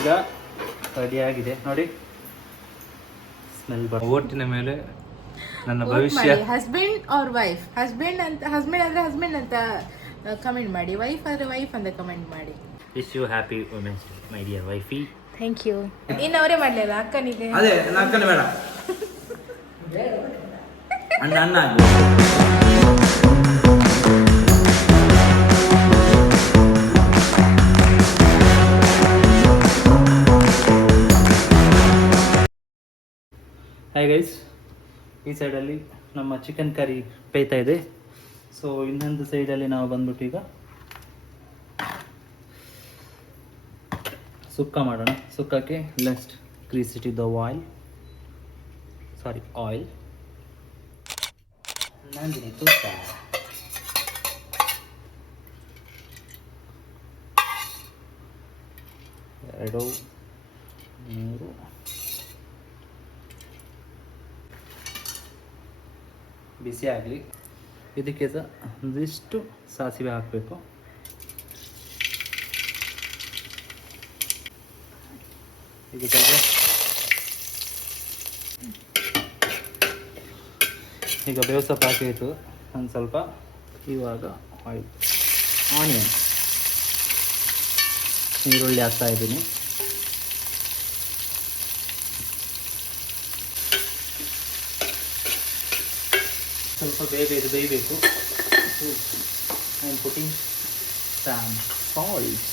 ಈಗ ರೆಡಿಯಾಗಿದೆ ನೋಡಿ, ಸ್ಮೆಲ್ ಓಟಿನ ಮೇಲೆ ನನ್ನ ಭವಿಷ್ಯ. ಹಸ್ಬೆಂಡ್ ಆರ್ ವೈಫ್, ಹಸ್ಬೆಂಡ್ ಅಂದ್ರೆ ಹಸ್ಬೆಂಡ್ ಅಂತ ಕಮೆಂಟ್ ಮಾಡಿ, ವೈಫ್ ಆದ್ರೆ ವೈಫ್ ಅಂತ ಕಮೆಂಟ್ ಮಾಡಿ. Wish you happy women's day my dear wifey. Thank you. ಇನ್ನು ಅವರೇ ಮಾಡಲಿಲ್ಲ, ಅಕ್ಕನಿಗೆ. ಅದೇ ಅಕ್ಕನ ಬೇಡ, ಅಣ್ಣ ಅಣ್ಣ. ಹಾಯ್ ಗೈಸ್, ಈ ಸೈಡಲ್ಲಿ ನಮ್ಮ ಚಿಕನ್ ಕರಿ ಬೇಯ್ತಾ ಇದೆ. ಸೊ ಇನ್ನೊಂದು ಸೈಡಲ್ಲಿ ನಾವು ಬಂದ್ಬಿಟ್ಟು ಈಗ ಸುಕ್ಕ ಮಾಡೋಣ. ಸುಕ್ಕಕ್ಕೆ ಲೆಸ್ಟ್ grease it the oil, Nandini ತುಪ್ಪ, ಎರಡು ಮೂರು, ಬಿಸಿ ಆಗಲಿ. ಇದಕ್ಕೆ ಒಂದಿಷ್ಟು ಸಾಸಿವೆ ಹಾಕಬೇಕು. ಈಗ ಸ್ವಲ್ಪ ಈಗ ಬೇವು ಸೊಪ್ಪು ಹಾಕಿತ್ತು ಒಂದು ಸ್ವಲ್ಪ. ಇವಾಗ ಆನಿಯನ್, ಈರುಳ್ಳಿ ಹಾಕ್ತಾ ಇದ್ದೀನಿ. ಸ್ವಲ್ಪ ಬೇಯಬೇಕು. I am putting some salt,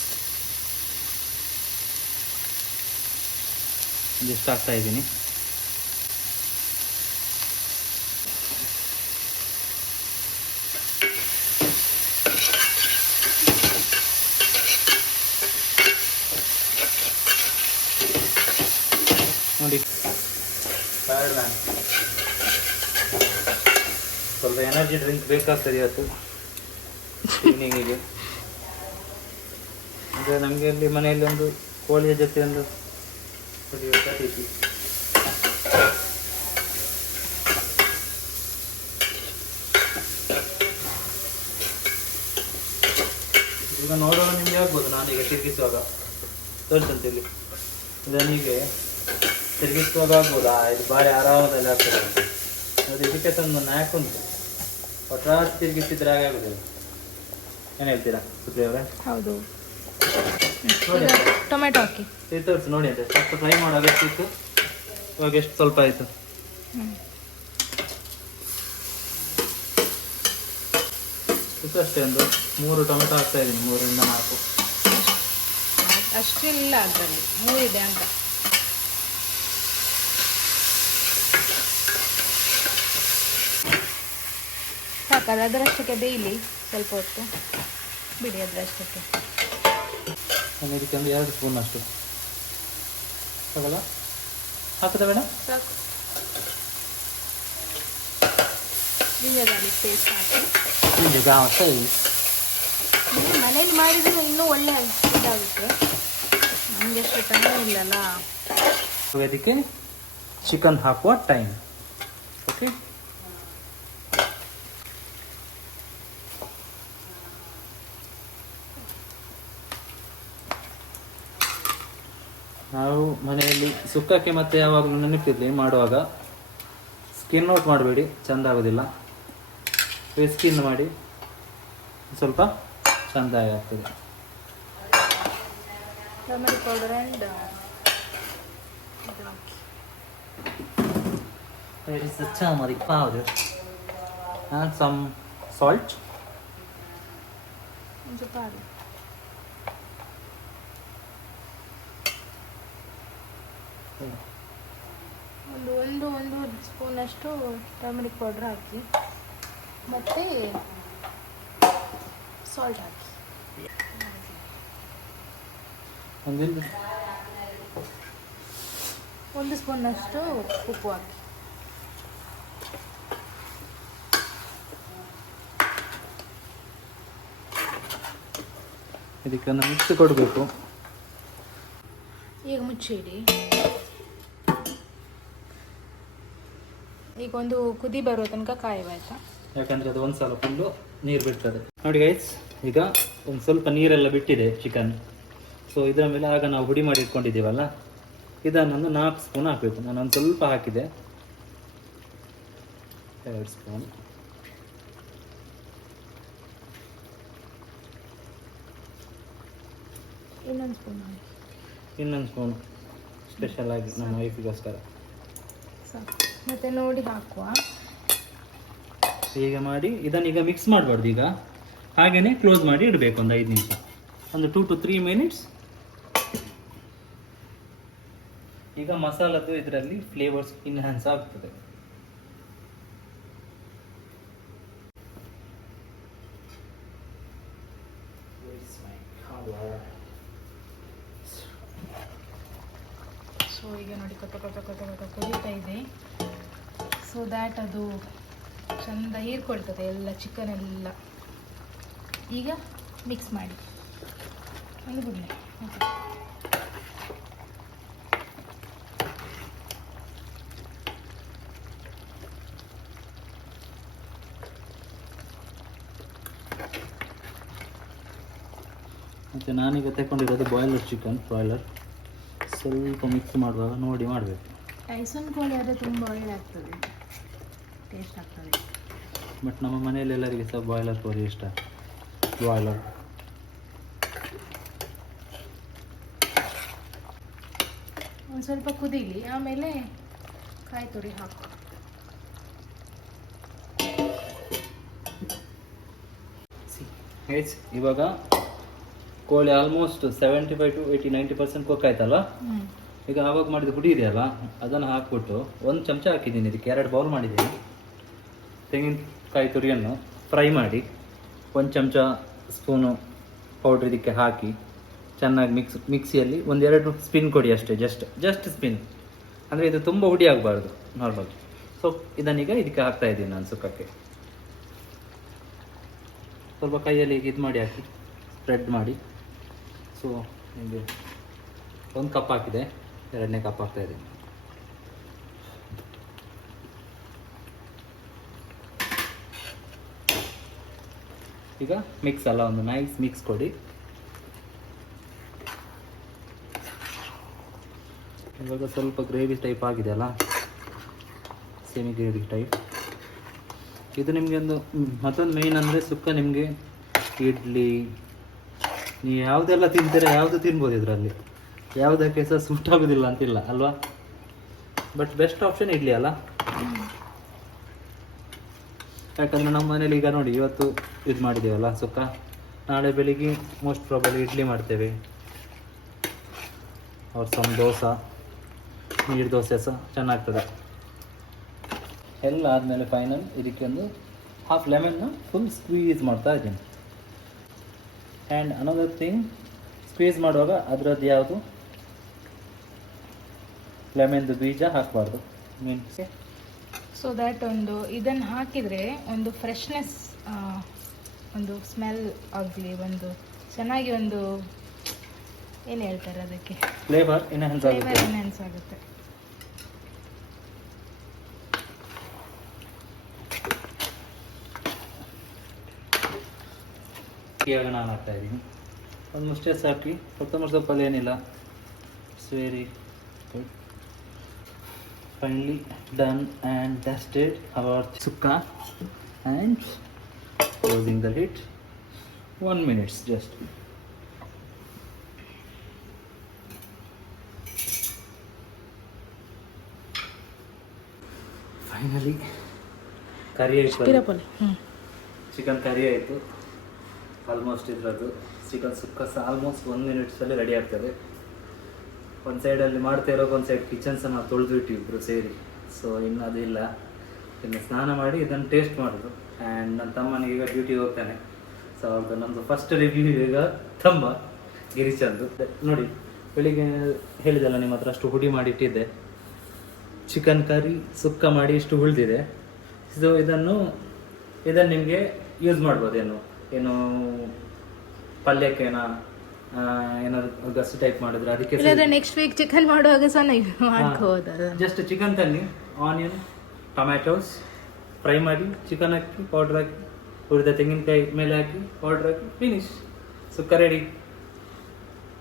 just ಹಾಕ್ತಾ ಇದ್ದೀನಿ. ನೋಡಿ, ಸ್ವಲ್ಪ ಎನರ್ಜಿ ಡ್ರಿಂಕ್ ಬೇಕಾಗ್ತದೆ ಇವತ್ತು ಈವ್ನಿಂಗಿಗೆ. ಅಂದರೆ ನಮಗೆ ಅಲ್ಲಿ ಮನೆಯಲ್ಲಿ ಒಂದು ಕೋಳಿಯ ಜೊತೆ ಒಂದು ಕುಡಿಯುವ ರೀತಿ. ಈಗ ನೋಡೋಣ ನಿಮಗೆ ಆಗ್ಬೋದು, ನಾನೀಗ ತಿರುಗಿಸುವಾಗ ತೋರಿಸಂತಿಲ್ಲಿ ಇದನ್ನೀಗೆ ತಿರುಗಿಸುವಾಗ ಆಗ್ಬೋದು. ಇದು ಭಾರಿ ಆರಾಮದಲ್ಲಿ ಆಗ್ತದೆ ಅಂತ. ಅದು ಇದಕ್ಕೆ ತಂದು ನಾಯಕ ಉಂಟು, ಒಟ್ಟಾಗಿ ತಿರುಗಿಸಿದ್ರೆ ಹಾಗೆ ಆಗುದಿಲ್ಲ. ಏನು ಹೇಳ್ತೀರಾ ಸುಪ್ರಿಯ ಅವರೇ? ಹೌದು. ನೋಡಿ ಟೊಮೆಟೊ ಹಾಕಿ ತೋರಿಸಿ ನೋಡಿ ಅಂತ ಸ್ವಲ್ಪ ಫ್ರೈ ಮಾಡೋದಕ್ಕಿತ್ತು. ಇವಾಗ ಎಷ್ಟು ಸ್ವಲ್ಪ ಆಯಿತು. ಅಷ್ಟೇ ಒಂದು 3 ಟೊಮೆಟೊ ಹಾಕ್ತಾ ಇದ್ದೀನಿ, 3ರಿಂದ 4. ಅಷ್ಟಿಲ್ಲ, ಅದರಲ್ಲಿ 3 ಇದೆ ಅಂತ. ಸಾಕಲ್ಲ, ಅದರಷ್ಟಕ್ಕೆ ಬೇಯಲಿ ಸ್ವಲ್ಪ ಹೊತ್ತು ಬಿಡಿ. ಅದರಷ್ಟಕ್ಕೆ ಇದಕ್ಕೆ 2 ಸ್ಪೂನ್ ಅಷ್ಟು ಸಾಕಲ್ಲ, ಹಾಕದ ಬೇಡ? ಸಾಕು. ಜಿಂಜರ್ ಪೇಸ್ಟ್ ಹಾಕಿ ಮನೇಲಿ ಮಾಡಿದರೆ ಇನ್ನೂ ಒಳ್ಳೆ ಇದಾಗುತ್ತೆ. ನಮಗೆ ಅಷ್ಟು ಟೈಮ್ ಇಲ್ಲಲ್ಲ. ಅದಕ್ಕೆ ಚಿಕನ್ ಹಾಕುವ ಟೈಮ್. ಓಕೆ, ನಾವು ಮನೆಯಲ್ಲಿ ಸುಕ್ಕಕ್ಕೆ ಮತ್ತೆ ಯಾವಾಗಲೂ ನೆನಪಿರಲಿ ಮಾಡುವಾಗ ಸ್ಕಿನ್ ಔಟ್ ಮಾಡಬೇಡಿ, ಚೆಂದ ಆಗೋದಿಲ್ಲ. ಸ್ಕಿನ್ ಮಾಡಿ ಸ್ವಲ್ಪ ಚೆಂದ ಆಗ್ತದೆ. Turmeric powder and there is the turmeric powder and some salt. ಒಂದು ಸ್ಪೂನಷ್ಟು ಟರ್ಮರಿಕ್ ಪೌಡರ್ ಹಾಕಿ, ಮತ್ತು ಸಾಲ್ಟ್ ಹಾಕಿ. ಒಂದು ಸ್ಪೂನಷ್ಟು ಉಪ್ಪು ಹಾಕಿ. ಇದಕ್ಕೆ ಮಿಕ್ಸ್ ಕೊಡಬೇಕು. ಈಗ ಮುಚ್ಚಿಡಿ. ಈಗ ಒಂದು ಕುದಿ ಬರುವ ತನಕ ಕಾಯವಾಯ್ತಾ? ಯಾಕಂದರೆ ಅದು ಒಂದು ಸಲ ಫುಲ್ಲು ನೀರು ಬಿಡ್ತದೆ ನೋಡಿ ಗೈಸ್. ಈಗ ಒಂದು ಸ್ವಲ್ಪ ನೀರೆಲ್ಲ ಬಿಟ್ಟಿದೆ ಚಿಕನ್. ಸೊ ಇದರ ಮೇಲೆ ಆಗ ನಾವು ಹುಡಿ ಮಾಡಿ ಇಟ್ಕೊಂಡಿದ್ದೀವಲ್ಲ, ಇದನ್ನೊಂದು 4 ಸ್ಪೂನ್ ಹಾಕಬೇಕು. ನಾನೊಂದು ಸ್ವಲ್ಪ ಹಾಕಿದೆ, 2 ಸ್ಪೂನ್. ಇನ್ನೊಂದು ಸ್ಪೂನ್ ಸ್ಪೆಷಲ್ ಆಗಿ ನಮ್ಮ ವೈಫಿಗೋಸ್ಕರ. ಮತ್ತೆ ನೋಡಿ ಹಾಕುವ. ಹೀಗೆ ಮಾಡಿ ಇದನ್ನೀಗ ಮಿಕ್ಸ್ ಮಾಡಬಾರ್ದು. ಈಗ ಹಾಗೇನೆ ಕ್ಲೋಸ್ ಮಾಡಿ ಇಡಬೇಕು ಒಂದು 5 ನಿಮಿಷ, ಒಂದು 2 to 3 ಮಿನಿಟ್ಸ್. ಈಗ ಮಸಾಲದ್ದು ಇದರಲ್ಲಿ ಫ್ಲೇವರ್ಸ್ ಇನ್ಹ್ಯಾನ್ಸ್ ಆಗ್ತದೆ. ಸೊ ಈಗ ನೋಡಿ ಕೊತ ಕೊತ ಕೊತ ಕೊತ ಕುದೀತಾ ಇದೆ. ಸೊ ದ್ಯಾಟ್ ಅದು ಚೆಂದ ಹೀರ್ಕೊಳ್ತದೆ ಎಲ್ಲ ಚಿಕನ್ ಎಲ್ಲ. ಈಗ ಮಿಕ್ಸ್ ಮಾಡಿ ಒಂದು ಬಿಡಲಿ. ಓಕೆ, ಮತ್ತು ನಾನೀಗ ತಗೊಂಡಿರೋದು ಬಾಯ್ಲರ್ ಚಿಕನ್, ಬ್ರಾಯ್ಲರ್. ಸ್ವಲ್ಪ ಮಿಕ್ಸ್ ಮಾಡುವಾಗ ನೋಡಿ ಮಾಡಬೇಕು. ಟೈಸನ್ ಕೋಳಿ ಆದರೆ ತುಂಬ ಒಳ್ಳೆ ಆಗ್ತದೆ, ಟೇಸ್ಟ್ ಆಗ್ತದೆ. ಬಟ್ ನಮ್ಮ ಮನೆಯಲ್ಲಿ ಎಲ್ಲರಿಗೆ ಸಹ ಬಾಯ್ಲರ್ ಕೋಳಿ ಇಷ್ಟ, ಬಾಯ್ಲರ್. ಒಂದು ಸ್ವಲ್ಪ ಕುದೀಲಿ, ಆಮೇಲೆ ಕಾಯಿ ತುರಿ ಹಾಕು. ಇವಾಗ ಕೋಳಿ ಆಲ್ಮೋಸ್ಟ್ 75 to 80-90% ಕುಕ್ ಆಯ್ತಲ್ಲ. ಈಗ ಆವಾಗ ಮಾಡಿದ ಹುಡಿ ಇದೆಯಲ್ಲ, ಅದನ್ನು ಹಾಕ್ಬಿಟ್ಟು 1 ಚಮಚ ಹಾಕಿದ್ದೀನಿ. ಇದಕ್ಕೆ 2 ಬೌಲ್ ಮಾಡಿದ್ದೀನಿ. ತೆಂಗಿನಕಾಯಿ ತುರಿಯನ್ನು ಫ್ರೈ ಮಾಡಿ 1 ಚಮಚ ಸ್ಪೂನು ಪೌಡ್ರ್ ಇದಕ್ಕೆ ಹಾಕಿ ಚೆನ್ನಾಗಿ ಮಿಕ್ಸಿಯಲ್ಲಿ 1-2 ಸ್ಪಿನ್ ಕೊಡಿ ಅಷ್ಟೇ, ಜಸ್ಟ್ ಸ್ಪಿನ್. ಅಂದರೆ ಇದು ತುಂಬ ಹುಡಿ ಆಗಬಾರ್ದು, ನಾರ್ಮಲ್. ಸೊ ಇದನ್ನೀಗ ಇದಕ್ಕೆ ಹಾಕ್ತಾ ಇದ್ದೀನಿ ನಾನು ಸುಕ್ಕಕ್ಕೆ. ಸ್ವಲ್ಪ ಕೈಯಲ್ಲಿ ಇದು ಮಾಡಿ ಹಾಕಿ ಸ್ಪ್ರೆಡ್ ಮಾಡಿ. ಸೊ ನಿಮಗೆ 1 ಕಪ್ ಹಾಕಿದೆ, 2ನೇ ಕಪ್ ಹಾಕ್ತಾ ಇದ್ದೀನಿ. ಈಗ ಮಿಕ್ಸ್ ಅಲ್ಲ, ಒಂದು ನೈಸ್ ಮಿಕ್ಸ್ ಕೊಡಿ. ಇವಾಗ ಸ್ವಲ್ಪ ಗ್ರೇವಿ ಟೈಪ್ ಆಗಿದೆ ಅಲ್ಲ, ಸೆಮಿ ಗ್ರೇವಿ ಟೈಪ್. ಇದು ನಿಮಗೆ ಮತ್ತೊಂದು ಮೇಯ್ನ್ ಅಂದರೆ ಸುಕ್ಕ ನಿಮಗೆ ಇಡ್ಲಿ, ನೀವು ಯಾವುದೆಲ್ಲ ತಿಂತೀರಾ ಯಾವುದು ತಿನ್ಬೋದು ಇದರಲ್ಲಿ, ಯಾವುದಕ್ಕೆ ಸಹ ಸೂಟ್ ಆಗೋದಿಲ್ಲ ಅಂತಿಲ್ಲ ಅಲ್ವಾ. ಬಟ್ ಬೆಸ್ಟ್ ಆಪ್ಷನ್ ಇಡ್ಲಿ ಅಲ್ಲ. ಯಾಕಂದರೆ ನಮ್ಮ ಮನೇಲಿ ಈಗ ನೋಡಿ ಇವತ್ತು ಇದು ಮಾಡಿದ್ದೇವಲ್ಲ ಸುಕ್ಕ, ನಾಳೆ ಬೆಳಿಗ್ಗೆ ಮೋಸ್ಟ್ ಪ್ರಾಬಲಿ ಇಡ್ಲಿ ಮಾಡ್ತೇವೆ, ಅವ್ರ ಸಮ್ ದೋಸೆ, ನೀರು ದೋಸೆ ಸಹ ಚೆನ್ನಾಗ್ತದೆ. ಎಲ್ಲ ಆದಮೇಲೆ ಫೈನಲ್ ಇದಕ್ಕೆ ಒಂದು ಹಾಫ್ ಲೆಮನ್ನ ಫುಲ್ ಸ್ಕ್ವೀಸ್ ಮಾಡ್ತಾ ಇದ್ದೀನಿ. ಆ್ಯಂಡ್ ಅನದರ್ ಥಿಂಗ್, ಸ್ಕ್ವೀಸ್ ಮಾಡುವಾಗ ಅದರದ್ದು ಯಾವುದು ಲೆಮನ್ದು ಬೀಜ ಹಾಕಬಾರ್ದು ಮೀನ್ಸ್. ಸೊ ದ್ಯಾಟ್ ಒಂದು ಇದನ್ನು ಹಾಕಿದರೆ ಒಂದು ಫ್ರೆಶ್ನೆಸ್, ಒಂದು ಸ್ಮೆಲ್ ಆಗಲಿ, ಒಂದು ಚೆನ್ನಾಗಿ ಒಂದು ಏನು ಹೇಳ್ತಾರೆ ಅದಕ್ಕೆ, ಫ್ಲೇವರ್ ಎನ್ಹ್ಯಾನ್ಸ್ ಆಗುತ್ತೆ. ಇವಾಗ ನಾನು ಹಾಕ್ತಾ ಇದ್ದೀನಿ ಒಂದು ಮುಷ್ಟೆ ಹಾಕಿ. ಕೊತ್ತಂಬರಿ ಸೊಪ್ಪಲ್ಲಿ ಏನಿಲ್ಲ, it's very good. Finally done and dusted our sukka and closing the lid 1 minute just. Finally curry ಆಯಿತು, ಚಿಕನ್ ಕರಿ ಆಯಿತು ಆಲ್ಮೋಸ್ಟ್. ಇದರದ್ದು ಚಿಕನ್ ಸುಕ್ಕ ಸಹ ಆಲ್ಮೋಸ್ಟ್ 1 minute ರೆಡಿ ಆಗ್ತದೆ. ಒಂದು ಸೈಡಲ್ಲಿ ಮಾಡ್ತಾ ಇರೋದು, ಒಂದು ಸೈಡ್ ಕಿಚನ್ ಸಹ ನಾವು ತೊಳೆದ್ಬಿಟ್ಟು ಇಬ್ಬರು ಸೇರಿ. ಸೊ ಇನ್ನು ಅದಿಲ್ಲ, ಇನ್ನು ಸ್ನಾನ ಮಾಡಿ ಇದನ್ನು ಟೇಸ್ಟ್ ಮಾಡೋದು. ಆ್ಯಂಡ್ ನನ್ನ ತಮ್ಮನಿಗೆ ಈಗ ಡ್ಯೂಟಿಗೆ ಹೋಗ್ತಾನೆ. ಸೊ ಅವ್ರದ್ದು ನಮ್ಮದು ಫಸ್ಟ್ ರಿವ್ಯೂ ಈಗ ತಮ್ಮ ಗಿರಿಚಂದು. ನೋಡಿ ಬೆಳಿಗ್ಗೆ ಹೇಳಿದೆಲ್ಲ ನಿಮ್ಮ ಹತ್ರ ಅಷ್ಟು ಹುಡಿ ಮಾಡಿಟ್ಟಿದ್ದೆ, ಚಿಕನ್ ಕರಿ ಸುಕ್ಕ ಮಾಡಿ ಇಷ್ಟು ಉಳಿದಿದೆ. ಸೊ ಇದನ್ನು ನಿಮಗೆ ಯೂಸ್ ಮಾಡ್ಬೋದು. ಏನು ಪಲ್ಯಕ್ಕೇನ ಏನಾದ್ರು ಗಸಿ ಟೈಪ್ ಮಾಡಿದ್ರೆ ಅದಕ್ಕೆ ನೆಕ್ಸ್ಟ್ ವೀಕ್ ಚಿಕನ್ ಮಾಡುವಾಗ ಸಹ ಮಾಡ್ಕೋದು. ಜಸ್ಟ್ ಚಿಕನ್ ತನ್ನಿ, ಆನಿಯನ್ ಟೊಮ್ಯಾಟೋಸ್ ಫ್ರೈ ಮಾಡಿ, ಚಿಕನ್ ಹಾಕಿ ಪೌಡ್ರ್ ಹಾಕಿ, ಹುರಿದ ತೆಂಗಿನಕಾಯಿ ಮೇಲೆ ಹಾಕಿ ಪೌಡ್ರ್ ಹಾಕಿ, ಫಿನಿಶ್ ಸುಕ್ಕ ರೆಡಿ.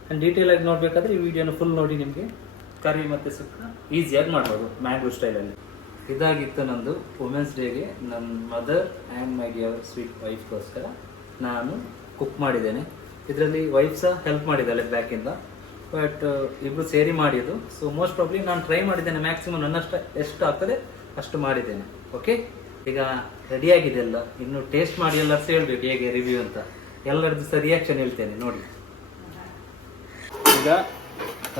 ಆ್ಯಂಡ್ ಡೀಟೇಲಾಗಿ ನೋಡಬೇಕಾದ್ರೆ ಈ ವಿಡಿಯೋನ ಫುಲ್ ನೋಡಿ ನಿಮಗೆ ಕರಿ ಮತ್ತು ಸುಕ್ಕ ಈಸಿಯಾಗಿ ಮಾಡ್ಬೋದು ಮ್ಯಾಂಗೋ ಸ್ಟೈಲಲ್ಲಿ. ಇದಾಗಿತ್ತು ನಂದು ವುಮೆನ್ಸ್ ಡೇಗೆ ನನ್ನ mother and my dear sweet ವೈಫ್ಗೋಸ್ಕರ ನಾನು ಕುಕ್ ಮಾಡಿದ್ದೇನೆ. ಇದರಲ್ಲಿ ವೈಫ್ ಸಹ ಹೆಲ್ಪ್ ಮಾಡಿದ್ದಾಳೆ ಬ್ಯಾಕಿಂದ, ಬಟ್ ಇಬ್ಬರು ಸೇರಿ ಮಾಡಿದ್ದು. ಸೊ ಮೋಸ್ಟ್ ಪ್ರಾಬ್ಲಿ ನಾನು ಟ್ರೈ ಮಾಡಿದ್ದೇನೆ, ಮ್ಯಾಕ್ಸಿಮಮ್ ನನ್ನಷ್ಟು ಎಷ್ಟು ಆಗ್ತದೆ ಅಷ್ಟು ಮಾಡಿದ್ದೇನೆ. ಓಕೆ, ಈಗ ರೆಡಿಯಾಗಿದೆ ಎಲ್ಲ. ಇನ್ನು ಟೇಸ್ಟ್ ಮಾಡಿ ಎಲ್ಲ ಹೇಳ್ಬೇಕು ಹೇಗೆ ರಿವ್ಯೂ ಅಂತ. ಎಲ್ಲರದ್ದು ಸಹ ರಿಯಾಕ್ಷನ್ ಹೇಳ್ತೇನೆ ನೋಡಿ. ಈಗ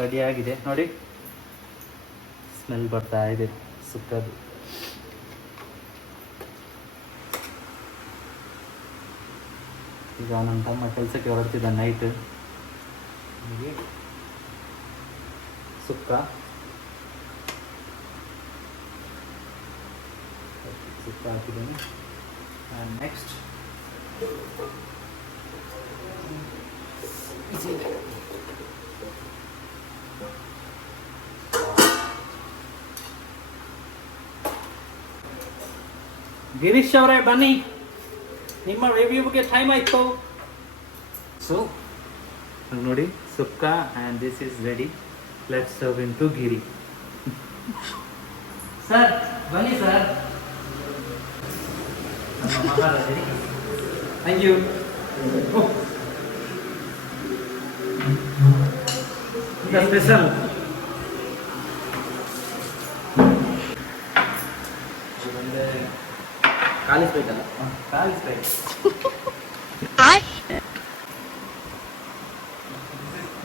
ರೆಡಿಯಾಗಿದೆ ನೋಡಿ, ಸ್ಮೆಲ್ ಬರ್ತಾ ಇದೆ ಸುಕ್ಕದು. ಈಗ ನನ್ನ ತಮ್ಮ ಕೆಲಸಕ್ಕೆ ಹೊರಡ್ತಿದ್ದ ನೈಟ್. ಸುಕ್ಕ ಹಾಕಿದ್ದೇನೆ. ಆ್ಯಂಡ್ ನೆಕ್ಸ್ಟ್ ಗಿರೀಶ್ ಅವರೇ ಬನ್ನಿ, ನಿಮ್ಮ ರಿವ್ಯೂಗೆ ಟೈಮ್ ಆಯಿತು. ಸೊ ನೋಡಿ sukka and this is ready. Let's serve into Giri. Sir ಬನ್ನಿ ಸರ್. ನಮ್ಮ ಮಹಾರಾಜರಿ ಥ್ಯಾಂಕ್ ಯು. ಈಗ ಸ್ಪೆಷಲ್ ಕಾಲಿಸ್ಬೇಕಲ್ಲ, ಕಾಲಿಸ್ಬೇಕು.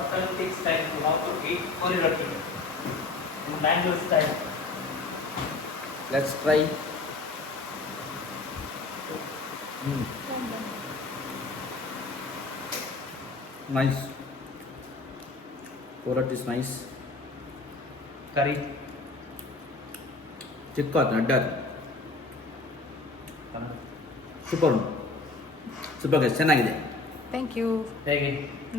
Authentic style, how to eat kori roti in Bangalore style. Let's try. Nice. Korat is nice. Curry. Chikka adda. Super super ಚೆನ್ನಾಗಿದೆ. Thank you. ಹೇಗೆ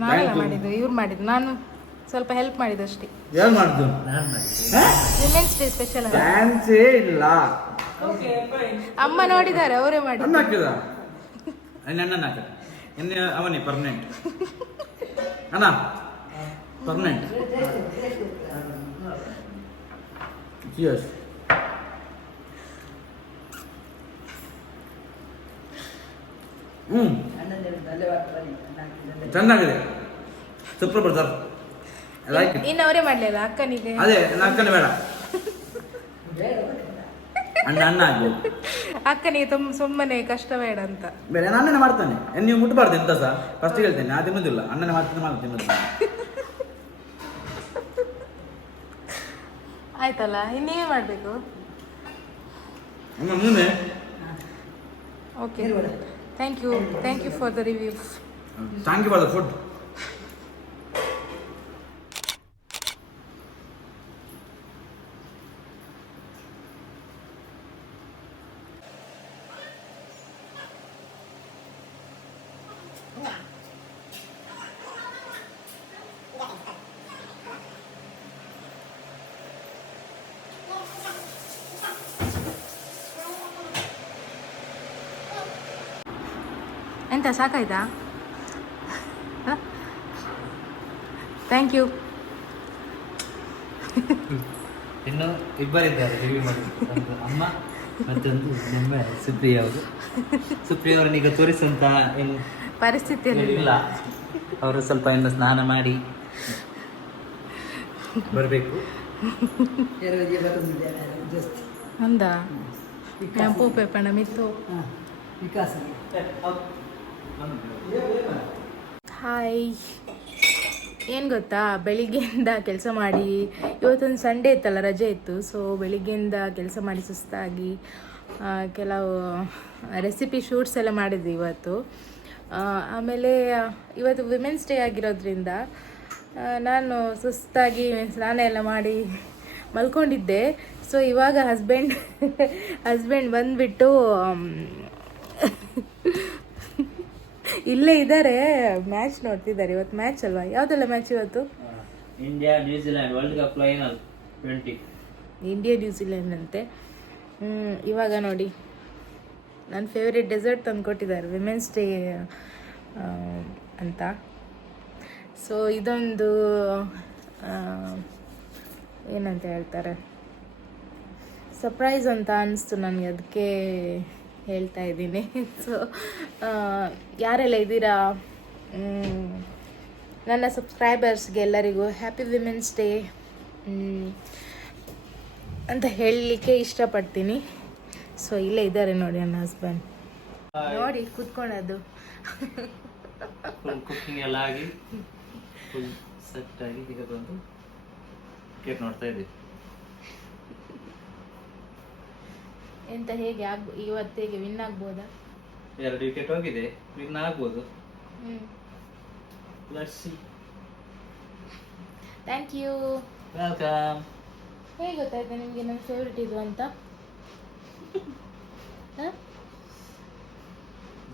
ನಾನೆಲ್ಲ ಮಾಡಿದ್ದು, ಇವ್ರು ಮಾಡಿದ್ದು, ನಾನು ಸ್ವಲ್ಪ ಹೆಲ್ಪ್ ಮಾಡಿದ್ದು ಅಷ್ಟೇ. ಏನು ಮಾಡಿದ್ದು? ನಾನು ಮಾಡಿದ್ದೆ. ವುಮೆನ್ಸ್ ಡೇ ಸ್ಪೆಷಲ್ ಅಲ್ಲ, ಡ್ಯಾನ್ಸೇ ಇಲ್ಲ. ಅಮ್ಮ ನೋಡಿದ್ದಾರೆ, ಅವರೇ ಅನ್ನ ಮಾಡಿದ್ದು. ಹಾಕಿದ ಅನ್ನ ಹಾಕಿದ ಎಣ್ಣೆ ಅವನೇ ಪರ್ಮನೆಂಟ್ ಅಣ್ಣ, ಪರ್ಮನೆಂಟ್. ಚಿಯರ್ಸ್. ಚೆನ್ನಾಗಿದೆ, ಸೂಪರ್ ಬ್ರದರ್. Like it. ಇನ್ನು ಅವರೇ ಮಾಡಲಿಲ್ಲ ಅಕ್ಕನಿಗೆ. ಅದೇ ಅಕ್ಕನೇ ಬೇಡ, ಅಣ್ಣ ಆಗ್ಬೋದು. ಅಕ್ಕನಿಗೆ ಸುಮ್ಮನೆ ಕಷ್ಟ ಬೇಡ ಅಂತ. ಬೇರೆ ಅಣ್ಣನೇ ಮಾಡ್ತಾನೆ, ನೀವು ಮುಟ್ಟಬಾರ್ದು ಎಂತ ಸಹ ಫಸ್ಟ್ ಹೇಳ್ತೇನೆ. ನಾ ತಿನ್ನೋದಿಲ್ಲ, ಅಣ್ಣನೇ ಮಾಡ್ತೀನಿ. ಆಯ್ತಲ್ಲ, ಇನ್ನೇನು ಮಾಡಬೇಕು? ನೀನೆ okay, thank you for the review. Thank you for the food. ಎಂತ ಸಾಕಾಯ್ತಾ? Thank you. ಇನ್ನು ಇಬ್ಬರಿದ್ದಾರೆ ರಿವ್ಯೂ ಮಾಡಿ, ಒಂದು ಅಮ್ಮ ಮತ್ತೊಂದು ನಮ್ಮ ಸುಪ್ರಿಯ ಅವರು. ಸುಪ್ರಿಯ ಅವರನ್ನ ಈಗ ತೋರಿಸಂತ ಏನು ಪರಿಸ್ಥಿತಿಯಲ್ಲಿ ಇಲ್ಲ, ಅವರು ಸ್ವಲ್ಪ ಇನ್ನು ಸ್ನಾನ ಮಾಡಿ ಬರಬೇಕು. ಅಂದ ಕೆಂಪು ಪೇಪಣ ಮಿತ್ತು. ಹಾಯ್, ಏನು ಗೊತ್ತಾ, ಬೆಳಿಗ್ಗೆಯಿಂದ ಕೆಲಸ ಮಾಡಿ, ಇವತ್ತೊಂದು ಸಂಡೇ ಇತ್ತಲ್ಲ, ರಜೆ ಇತ್ತು. ಸೊ ಬೆಳಿಗ್ಗೆಯಿಂದ ಕೆಲಸ ಮಾಡಿ ಸುಸ್ತಾಗಿ ಕೆಲವು ರೆಸಿಪಿ ಶೂಟ್ಸ್ ಎಲ್ಲ ಮಾಡಿದ್ವಿ ಇವತ್ತು. ಆಮೇಲೆ ಇವತ್ತು ವಿಮೆನ್ಸ್ ಡೇ ಆಗಿರೋದ್ರಿಂದ ನಾನು ಸುಸ್ತಾಗಿ ಸ್ನಾನ ಎಲ್ಲ ಮಾಡಿ ಮಲ್ಕೊಂಡಿದ್ದೆ. ಸೊ ಇವಾಗ ಹಸ್ಬೆಂಡ್ ಬಂದುಬಿಟ್ಟು ಇಲ್ಲೇ ಇದ್ದಾರೆ, ಮ್ಯಾಚ್ ನೋಡ್ತಿದ್ದಾರೆ. ಇವತ್ತು ಮ್ಯಾಚ್ ಅಲ್ವಾ? ಯಾವುದೆಲ್ಲ ಮ್ಯಾಚ್ ಇವತ್ತು? India New Zealand world cup final 20. India New Zealand ಅಂತೆ. ಇವಾಗ ನೋಡಿ, ನನ್ನ ಫೇವ್ರೆಟ್ ಡೆಸರ್ಟ್ ತಂದು ಕೊಟ್ಟಿದ್ದಾರೆ ವಿಮೆನ್ಸ್ ಡೇ ಅಂತ. ಸೊ ಇದೊಂದು ಏನಂತ ಹೇಳ್ತಾರೆ, ಸರ್ಪ್ರೈಸ್ ಅಂತ ಅನಿಸ್ತು ನನಗೆ, ಅದಕ್ಕೆ ಹೇಳ್ತಾ ಇದ್ದೀನಿ. ಸೊ ಯಾರೆಲ್ಲ ಇದ್ದೀರಾ, ನನ್ನ ಸಬ್ಸ್ಕ್ರೈಬರ್ಸ್ಗೆ ಎಲ್ಲರಿಗೂ ಹ್ಯಾಪಿ ವಿಮೆನ್ಸ್ ಡೇ ಅಂತ ಹೇಳಲಿಕ್ಕೆ ಇಷ್ಟಪಡ್ತೀನಿ. ಸೊ ಇಲ್ಲೇ ಇದ್ದಾರೆ ನೋಡಿ ನನ್ನ ಹಸ್ಬೆಂಡ್, ನೋಡಿ ಕೂತ್ಕೊಳ್ಳೋದು. ಫುಲ್ ಕುಕ್ಕಿಂಗ್ ಎಲ್ಲ ಆಗಿ ಫುಲ್ ಸೆಟ್ ಆಗಿ ಈಗ ಬಂದು ಕೇಕ್ ನೋಡ್ತಾ ಇದ್ದೀವಿ. ಎಂತ ಹೇಗೆ ಇವತ್ತೇಗೆ ವಿನ್ ಆಗ್ಬೋದಾ? 2 ವಿಕೆಟ್ ಹೋಗಿದೆ, ವಿನ್ ಆಗ್ಬೋದು. Let's see. Thank you. Welcome. ಹೇಗೆ ಗೊತ್ತಾಯ್ತಾ ನಿಮಗೆ ನನ್ನ ಫೇವ್ರೆಟ್ ಇದು ಅಂತ?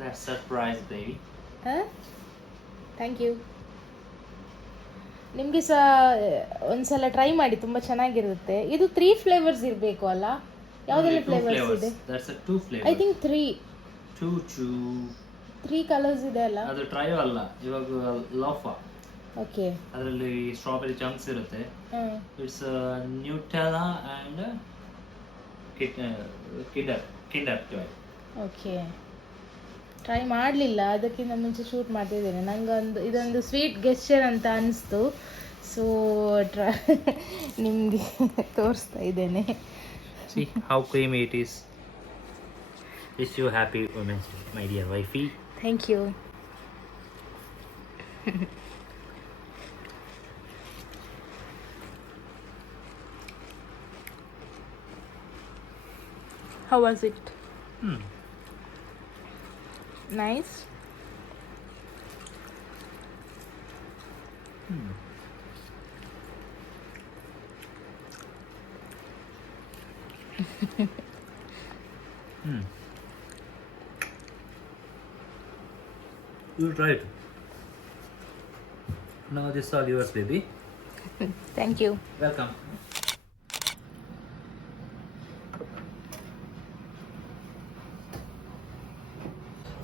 That's surprise baby. Thank you. ನಿಮಗೆ ಸಹ ಒಂದ್ಸಲ ಟ್ರೈ ಮಾಡಿ, ತುಂಬ ಚೆನ್ನಾಗಿರುತ್ತೆ. ಇದು 3 ಫ್ಲೇವರ್ಸ್ ಇರಬೇಕು ಅಲ್ಲ? ಯಾವುದೆಲ್ಲ ಫ್ಲೇವರ್ಸ್ ಇದೆ? That's 2 flavours. I think 3 colours ಇದೆ ಅಲ್ಲ? ಅದು ಟ್ರಯೋ ಅಲ್ಲ, ಇವಾಗ ಲಾಫಾ. ಓಕೆ. ಅದರಲ್ಲಿ ಸ್ಟ್ರಾಬೆರಿ ಚಂಕ್ಸ್ ಇರುತ್ತೆ. It's Nutella and Kinder Joy. Okay, try ಮಾಡಲಿಲ್ಲ, ಅದಕ್ಕಿಂತ ಮುಂಚೆ ಶೂಟ್ ಮಾಡ್ತಿದ್ದೇನೆ. ನಂಗೊಂದು ಇದೊಂದು ಸ್ವೀಟ್ ಗೆಸ್ಚರ್ ಅಂತ ಅನಿಸ್ತು, ಸೊ ನಿಮಗೆ ತೋರಿಸ್ತಾ ಇದ್ದೇನೆ. See how creamy it is. Wish you happy Women's Day, my dear wifey. Thank you. How was it? Nice. You try it. Now this is all yours, baby. Thank you. Welcome.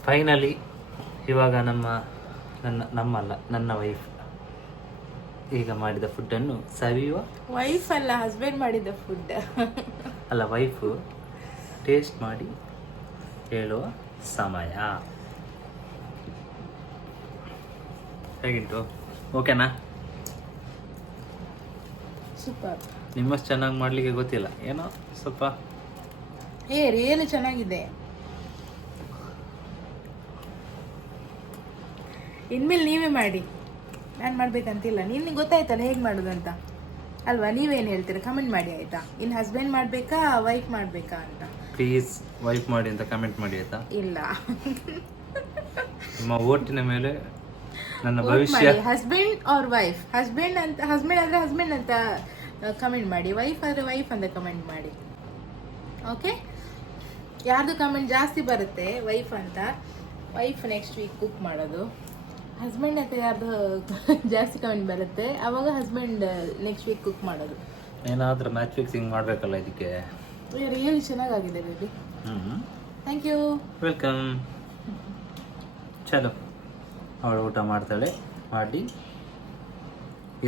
Finally ಇವಾಗ ನನ್ನ wife ಈಗ ಮಾಡಿದ ಫುಡ್ಡನ್ನು ಸವಿಯುವ. Wife ಅಲ್ಲ, husband ಮಾಡಿದ food. ಅಲ್ಲ, wife taste ಮಾಡಿ ಹೇಳುವ ಸಮಯ. ಹೇಗಿಂಟು? ಓಕೆನಾ? ಸೂಪರ್. ನಿಮ್ಮಷ್ಟು ಚೆನ್ನಾಗಿ ಮಾಡಲಿಕ್ಕೆ ಗೊತ್ತಿಲ್ಲ, ಏನೋ ಸ್ವಲ್ಪ. ರಿಯಲಿ ಚೆನ್ನಾಗಿದೆ. ಇನ್ಮೇಲೆ ನೀವೇ ಮಾಡಿ, ನಾನು ಮಾಡ್ಬೇಕಂತಿಲ್ಲ. ನಿನ್ಗೆ ಗೊತ್ತಾಯ್ತಲ್ಲ ಹೇಗೆ ಮಾಡೋದಂತ ಅಲ್ವಾ? ನೀವೇನು ಹೇಳ್ತೀರಾ ಕಮೆಂಟ್ ಮಾಡಿ ಆಯ್ತಾ? ಇನ್ನು ಹಸ್ಬೆಂಡ್ ಮಾಡಬೇಕಾ ವೈಫ್ ಮಾಡಬೇಕಾ ಅಂತ? ಪ್ಲೀಸ್ ವೈಫ್ ಮಾಡಿ ಅಂತ ಕಮೆಂಟ್ ಮಾಡಿ ಆಯ್ತಾ? ಇಲ್ಲ, ನಿಮ್ಮ ಓಟಿನ ಮೇಲೆ ನನ್ನ ಭವಿಷ್ಯ. ಹಸ್ಬೆಂಡ್ ಆರ್ ವೈಫ್, ಹಸ್ಬೆಂಡ್ ಆದರೆ ಹಸ್ಬೆಂಡ್ ಅಂತ ಕಮೆಂಟ್ ಮಾಡಿ, ವೈಫ್ ಆದರೆ ವೈಫ್ ಅಂತ ಕಮೆಂಟ್ ಮಾಡಿ. ಓಕೆ, ಯಾರ್ದು ಕಮೆಂಟ್ ಜಾಸ್ತಿ ಬರುತ್ತೆ ವೈಫ್ ಅಂತ, ವೈಫ್ ನೆಕ್ಸ್ಟ್ ವೀಕ್ ಕುಕ್ ಮಾಡೋದು. ಹಸ್ಬೆಂಡ್ ಅಂತ ಯಾರ್ದು ಜಾಸ್ತಿ ಕಮೆಂಟ್ ಬರುತ್ತೆ, ಅವಾಗ ಹಸ್ಬೆಂಡ್ ನೆಕ್ಸ್ಟ್ ವೀಕ್ ಕುಕ್ ಮಾಡೋದು. ಏನಾದರೂ ಮ್ಯಾಚ್ ಫಿಕ್ಸಿಂಗ್ ಮಾಡಬೇಕಲ್ಲ ಇದಕ್ಕೆ. ರಿಯಲಿ ಚೆನ್ನಾಗಾಗಿದೆ ಬೇಬಿ. Thank you. ವೆಲ್ಕಮ್. ಚಲೋ, ಅವಳು ಊಟ ಮಾಡ್ತಾಳೆ. ಮಾಡಿ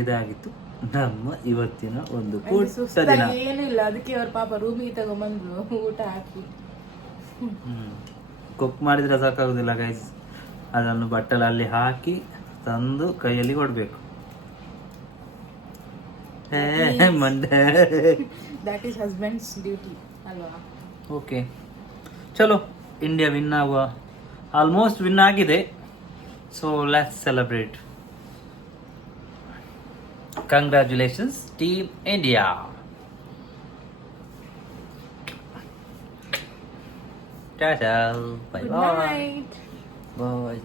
ಇದಾಗಿತ್ತು ನಮ್ಮ ಇವತ್ತಿನ ಒಂದು ಪುಟ್ಟ ದಿನ. ಏನೂ ಇಲ್ಲ, ಅದಕ್ಕೆ ಅವ್ರ ಪಾಪ ರೂಮಿಗೆ ತಗೊಂಬಂದ್ರು ಊಟ ಹಾಕಿ. ಕುಕ್ ಮಾಡಿದ್ರೆ ಸಾಕಾಗುದಿಲ್ಲ ಗೈಸ್, ಅದನ್ನು ಬಟ್ಟಲಲ್ಲಿ ಹಾಕಿ ತಂದು ಕೈಯಲ್ಲಿ ಕೊಡಬೇಕು. Monday that is husband's duty ಅಲ್ವಾ? ಓಕೆ, ಚಲೋ. ಇಂಡಿಯಾ ವಿನ್ ಆಗುವ, ಆಲ್ಮೋಸ್ಟ್ ವಿನ್ ಆಗಿದೆ. So let's celebrate. Congratulations team India. Tata, bye Good bye. night. Bye.